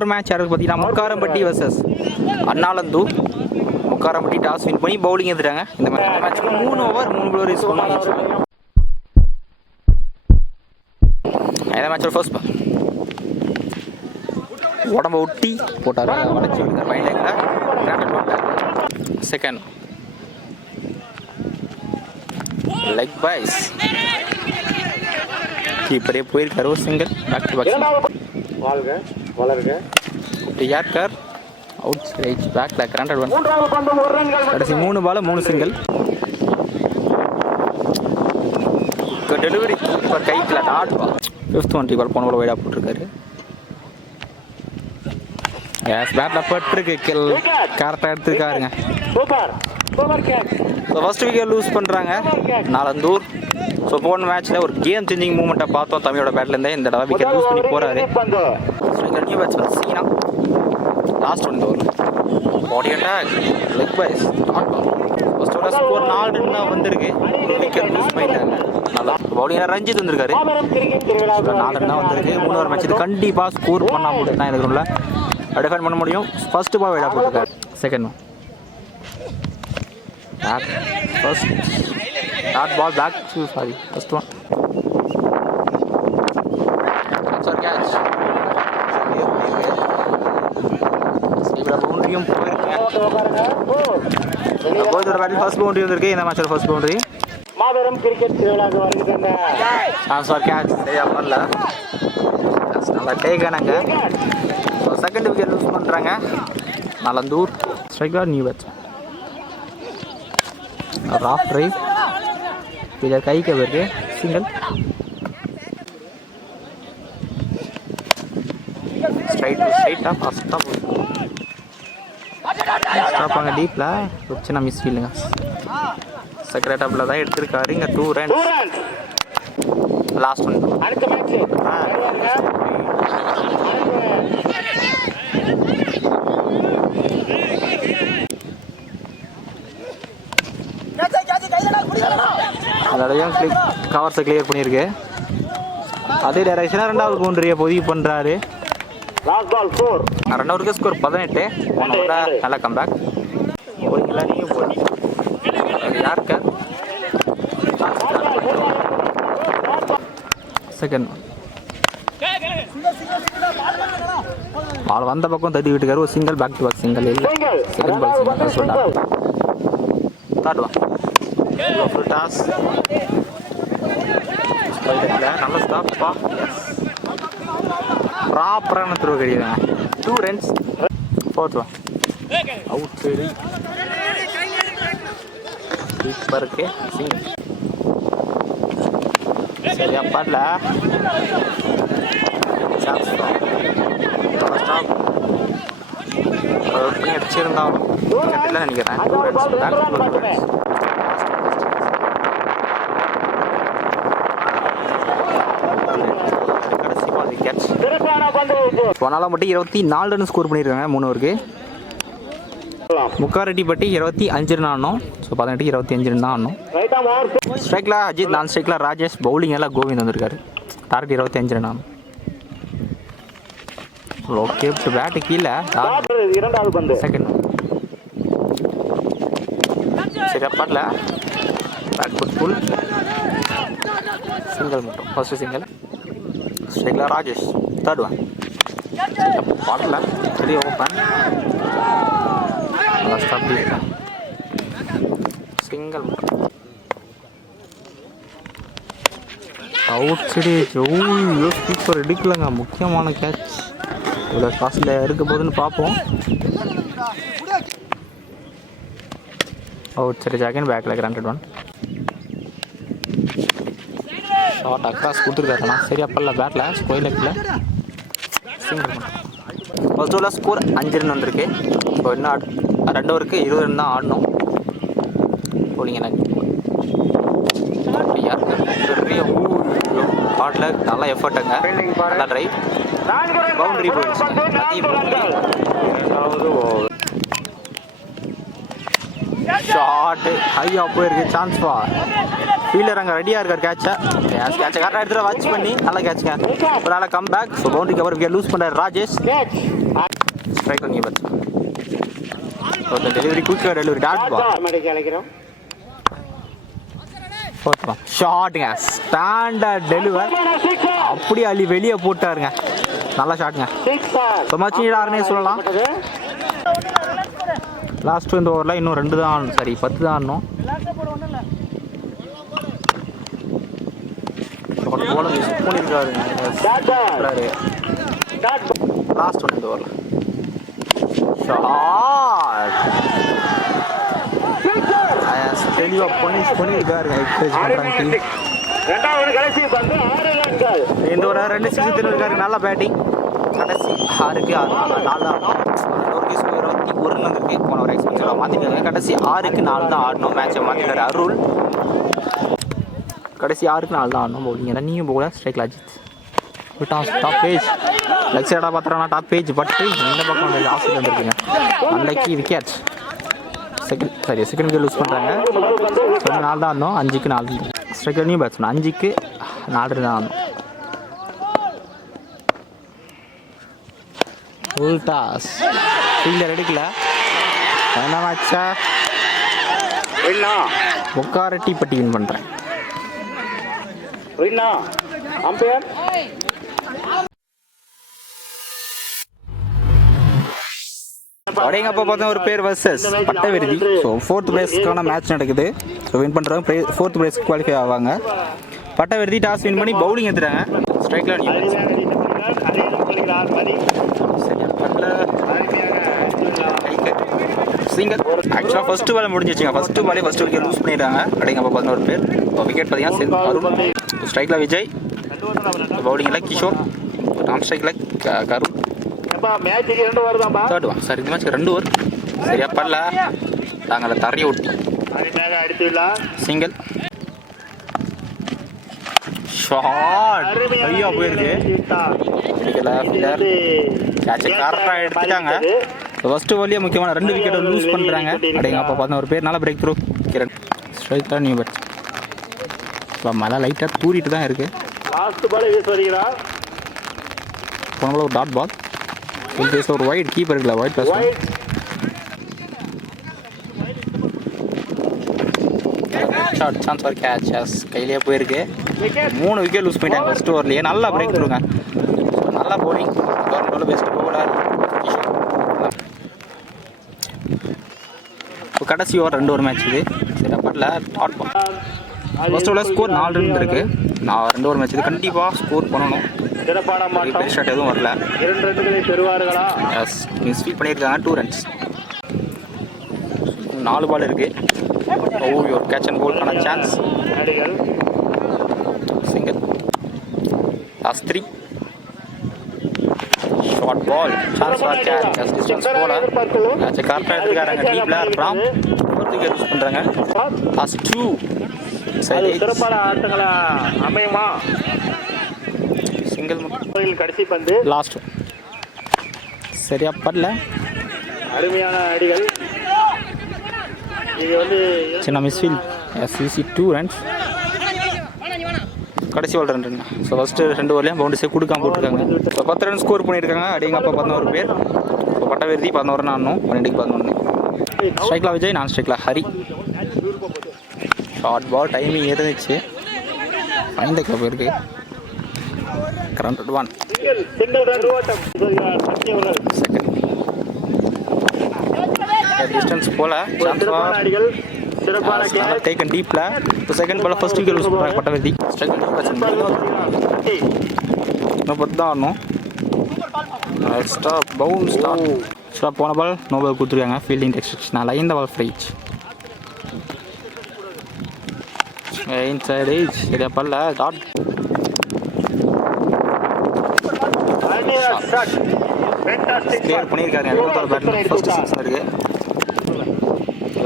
தொடர் மேட்ச் யாருக்கு பார்த்தீங்கன்னா முக்காரம்பட்டி வர்சஸ் அண்ணாலந்தூர். முக்காரம்பட்டி டாஸ் வின் பண்ணி பவுலிங் எடுத்துட்டாங்க. இந்த மேட்ச்சுக்கு 3 ஓவர் 3 bowler யூஸ் பண்ணாங்க. இந்த மேட்சோட ஃபர்ஸ்ட் பால் உடம்ப ஒட்டி போட்டார், வளைச்சி விடுங்க ஃபைன் லைனில். செகண்ட் லெக் பாய்ஸ் கீப்பரே போயிருக்காரு. ஒரு single back to back yorker outside பேக்ல கிராண்டட் ஒன். கடைசி 3 பால் 3 சிங்கிள். டெலிவரி கீப்பர் கைக்கில் dot ball. 5th one ball போன போல வைடாக போட்டிருக்காரு. எஸ் பேட்டில் பட்டிருக்கு, கில் கரெக்டாக எடுத்துருக்காருங்க. ஸோ ஃபர்ஸ்ட் விக்கெட் லூஸ் பண்ணுறாங்க நாலந்தூர். ஸோ போன மேட்ச்சில் ஒரு கேம் சேஞ்சிங் மூமெண்ட்டை பார்த்தோம் தமிழோட பேட்லேருந்தே. இந்த தடவை விக்கெட் லூஸ் பண்ணி போகிறாரு. நியூ பேட்ஸ்மேன் சீனா last one over body attack leg byes dot ball. ஃபர்ஸ்டோட ஸ்கோர் 4 ரன் தான் வந்திருக்கு. விக்கெட் லூஸ் பண்ணிட்டாங்க. நல்லா பவுலிங் ரஞ்சித் வந்திருக்காரு. 4 ரன் தான் வந்திருக்கு. 3 ஓவர் மேட்ச் இது கண்டிப்பாக ஸ்கோர் பண்ணால் மட்டும் தான் எனக்கு டிஃபைன் பண்ண முடியும். ஃபர்ஸ்ட் பால் வைடா போட்டிருக்காரு. Second one first dot ball back to sorry first one catch. பவுண்டரியும் போயிருக்கேன். ஃபர்ஸ்ட் பவுண்டரி வந்திருக்கு. இந்த மேட்சோட ஃபர்ஸ்ட் பவுண்டரி மாபெரும் கிரிக்கெட் திருவிழாக்கு வருகிறது. கேட்ச் சரியா பண்ணல, நல்லா டேக்கானாங்க. செகண்ட் விக்கெட் லூஸ் பண்ணுறாங்க நாலந்தூர். ஸ்ட்ரைக்கர் நியூ பேட்ச் ராஃப் ட்ரைவ் இதில் கைக்கு வருது சிங்கிள். ஸ்ட்ரைட்டாக ஃபஸ்ட்டாக ஸ்டாப்பாங்க டீப்பில் ஒரு சின்ன மிஸ் ஃபீலுங்க. செகண்ட் டாப்பில் தான் எடுத்திருக்காரு. இங்கே 2 ரன் லாஸ்ட் ஒன். அதோடையும் கவர்ஸை கிளியர் பண்ணியிருக்கு. அதே டைரக்ஷனாக 2வது பவுண்டரியை பதிவு பண்ணுறாரு. 2 ஸ்கோர் 18. நல்ல கம்பேக். யாருக்கு செகண்ட் பால் வந்த பக்கம் தட்டி விட்டுக்காரு. ஒரு single back to back single. இல்லை செகண்ட் பால் சிங்கிள் சொல்லிட்டார். தேர்ட் ஒன் ஃபுல் டாஸ் நல்ல ஸ்டாப்பா. ப்ராப்பரான த்ரோ கிடையாது. 2 runs. Fourth one outside கீப்பருக்கு சிங்கிள். சரியா பாடல அடிச்சிருந்தாலும் நினைக்கிறேன். 2 ரன்ஸ் போனால மட்டும் 24 ரன் ஸ்கோர் பண்ணியிருக்காங்க 3 ஓவருக்கு. முக்காரெட்டிப்பட்டி 25 ரன் ஆடணும். ஸோ 18 25 ரன் தான் ஆடணும். ஸ்ட்ரைக்கில் அஜித், நான் ஸ்ட்ரைக்கில் ராஜேஷ், பவுலிங் எல்லாம் கோவிந்த் வந்திருக்காரு. டார்கெட் 25 ரன் ஆகணும். ஓகே பேட்டு கீழே செகண்ட் சரி அப்பாட்டில் பேட் ஃபுட் ஃபுல் சிங்கிள் மட்டும் ஃபர்ஸ்ட் சிங்கிள். ஸ்ட்ரைக்கில் ராஜேஷ். தேர்ட் ஒன் பாடல சரி ஓப்பன் சிங்கிள் மட்டும் அவுட் சைடு. சூப்பர் எடுக்கலங்க. முக்கியமான கேட்ச். இவ்வளோ காசில் இருக்க போதுன்னு பார்ப்போம். அவுட் சைடு செகண்ட் பேக்கில் கிராண்டட் ஒன். ஷார்ட் அக்ராஸ் கொடுத்துருக்காருண்ணா. சரியா பல்ல பேட்டில் ஸ்கொயர் லெக்கில் சிங்கிள் மட்டும். ஃபர்ஸ்ட் ஓவரில் ஸ்கோர் 5 ரன் வந்திருக்கு. இப்போ இன்னும் 2 ஓவருக்கு 20 ரன் தான் ஆடணும். போலிங்க எனக்கு பெரிய பாட்டில் நல்லா எஃபர்ட்டுங்க. நல்லா ட்ரைவ் பவுண்டரி போயிடுச்சு. ஷாட் ஹையா போயிருக்கு. சான்ஸ் பா. ஃபீல்டர் அங்கே ரெடியாக இருக்கார். கேட்சை கரெக்டாக எடுத்துகிட்டு வாட்ச் பண்ணி நல்லா கேட்சுங்க. ஒரு நாள் come back. So boundary cover wicket loose பண்ணுறாரு ராஜேஷ். ஸ்ட்ரைக் பண்ணி பட்ஸ். டெலிவரி குயிக்காக டெலிவரி டாட் பால். ஷாட்டுங்க ஸ்டாண்டர்ட் டெலிவர். அப்படியே அள்ளி வெளியே போட்டாருங்க. நல்லா ஷாட்டுங்க. ஸோ மச் ஆறுனே சொல்லலாம். லாஸ்ட் இந்த ஓவரில் இன்னும் 2 தான் ஆடணும். சரி 10 தான் ஆடணும். லாஸ்ட் ஒன் இந்த ஓவரில் தெளிவாக பண்ணியிருக்காருங்க. இந்த ஒரு 2 சிக்ஸ் திருவிருக்காரு. நல்ல பேட்டிங். கடைசி 6க்கு 4 தான் ஆடணும். ஒரு கேஸ் 21 வந்துருக்கு. போன ஒரு எக்ஸ்பென்சிவாக மாற்றிருக்காங்க. கடைசி 6க்கு 4 தான் ஆடணும். மேட்சை மாற்றிருக்காரு அருள். கடைசி 6க்கு 4 தான் ஆடணும். பவுலிங் ரன்னிங்கும் போகல. ஸ்ட்ரைக்கில் அஜித். டாப் பேஜ் லெக் சைடாக பார்த்துறோன்னா டாப் பேஜ் பட்டு இந்த பக்கம் வந்து ஆஃபில் வந்துருக்குங்க. அன்னைக்கு விக்கெட் செகண்ட் விக்கெட் லூஸ் பண்ணுறாங்க. 4 தான் ஆடணும். 5க்கு 4. ஸ்ட்ரைக் ரன்னிங் பேட்ஸ்மேன் 5க்கு 4 தான் ஆடணும். உல்டாஸ் ஃபீல்டர் எடுக்கல. என்ன மேட்சா முக்காரட்டி பட்டி வின் பண்ணுறேன். அப்படிங்கப்போ பார்த்தா ஒரு பேர் வர்சஸ் பட்டவிருதி. ஸோ 4th பிளேஸ்க்கான மேட்ச் நடக்குது. ஸோ வின் பண்ணுறவங்க 4th பிளேஸ்க்கு குவாலிஃபை ஆவாங்க. பட்டவிருதி டாஸ் வின் பண்ணி பவுலிங் எடுத்துட்டாங்க. ஸ்ட்ரைக்கில் சிங்கர் ஆக்சுவலாக ஃபஸ்ட்டு பால் முடிஞ்சிச்சுங்க. ஃபஸ்ட்டு விக்கெட் லூஸ் பண்ணிடுறாங்க. அப்படிங்கப்போ 11 பேர். விக்கெட் பார்த்தீங்கன்னா அருண். ஸ்ட்ரைக்கில் விஜய். பவுலிங்கில் கிஷோர். டாம் ஸ்ட்ரைக்கில் கருண். Third one sir. இந்த மேட்ச் 2 ஓவர் சரியா படல. நாங்கள் தரையை ஒட்டி சிங்கிள் ஷாட் ஐயா போயிருக்கு. கரெக்டாக எடுத்துட்டாங்க. ஃபர்ஸ்ட் ஓவர்லேயே முக்கியமான 2 விக்கெட்டை லூஸ் பண்ணுறாங்க. அப்படிங்கப்போ 11 பேர். நல்லா பிரேக் த்ரூ. கிரண் ஸ்ட்ரைக்காக நியூ பேட்ஸ். இப்போ மழை லைட்டாக தூரிட்டு தான் இருக்குது. போன ஒரு டாட் பால். ஒரு ஒயிட் கீப்பர் இருக்குல்ல wide plus shot chance for catch. கையிலேயே போயிருக்கு. 3 விக்கெட் லூஸ் பண்ணிட்டாங்க ஃபர்ஸ்ட் ஓவர்லேயே. நல்லா பிரேக் த்ரூங்க. நல்லா போலிங். Government best bowler. இப்போ கடைசி ஓவர் 2 ஓவர் மேட்ச் இது. சரி அப்பட்டில் டாட் பால். ஃபர்ஸ்ட் ஓவரில் ஸ்கோர் 4 ரன் இருக்குது. 2 ஓவர் மேட்ச் இது. கண்டிப்பாக ஸ்கோர் பண்ணணும். ஸ்டார்ட் எதுவும் வரல. 2 ரன்களை பெறுவார்களா? எஸ் ஸ்வீப் பண்ணியிருக்காங்க. 2 ரன்ஸ். 4 பால் இருக்குது. ஒரு கேட்ச் அண்ட் போல்க்கான chance. Single. Last 3. Short ball. Chance for catch. Distance போல கேட்சை கரெக்டாக எடுத்துக்காராங்க. டீப்பில் ராம் 4 விக்கெட் யூஸ் பண்ணுறாங்க. லாஸ்ட் 2. சரி ஆட்டங்களா அமையுமா? சிங்கிள் கடைசி பந்து. லாஸ்ட் சரியா படல. அருமையான அடிகள். இது வந்து சின்ன மிஸ்ஃபீல். SCC 2 runs. கடைசி பால் 2 ரன். ஸோ ஃபஸ்ட்டு 2 ஓவர்லேயும் பவுண்டரிஸே கொடுக்காம போட்டிருக்காங்க. ஸோ 10 ரன் ஸ்கோர் பண்ணியிருக்காங்க. அப்படிங்கப்போ 11 பேர். ஸோ பட்டவிருதி 11 ரன் ஆடணும். 2க்கு 11. ஸ்ட்ரைக்கில் விஜய். நான் ஸ்ட்ரைக்கில் ஹரி. ஷார்ட் பால் டைமிங் இருந்துச்சு. ஃபைன் த கிளப் இருக்குது. Current 1 second. டிஸ்டன்ஸ் போல டேக்கன் டீப்ல. இப்போ second ball first wicket loose பண்ணுறாங்க பட்டவிருதி. இன்னும் 10 தான் ஆடணும். எக்ஸ்ட்ரா பவுன்ஸ் தான். எக்ஸ்ட்ரா போன பால் நோ பால் கொடுத்துருக்காங்க. ஃபீல்டிங் ரெஸ்ட்ரிக்ஷனால் இந்த பால் ஃப்ரீச். இன்சைட் ஏஜ் சரியா பல்ல டாட். கிளியர் பண்ணியிருக்காரு. பேட்டில் ஃபர்ஸ்ட் 6 இருக்கு.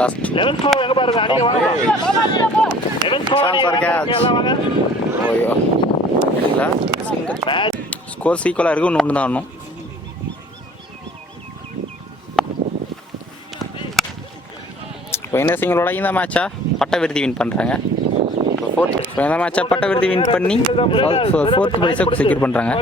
லாஸ்ட் ஸ்கோர் சீக்குவலாக இருக்குது. இன்னும் 1 தான் ஆடணும். இந்த சிங்களோட இந்த மேட்சா பட்ட விருதி வின் பண்ணுறாங்க. ஃபோர்த் இந்த மேட்சை பட்ட விருதி வின் பண்ணி ஃபோர்த் ப்ரைஸை செக்யூர் பண்ணுறாங்க.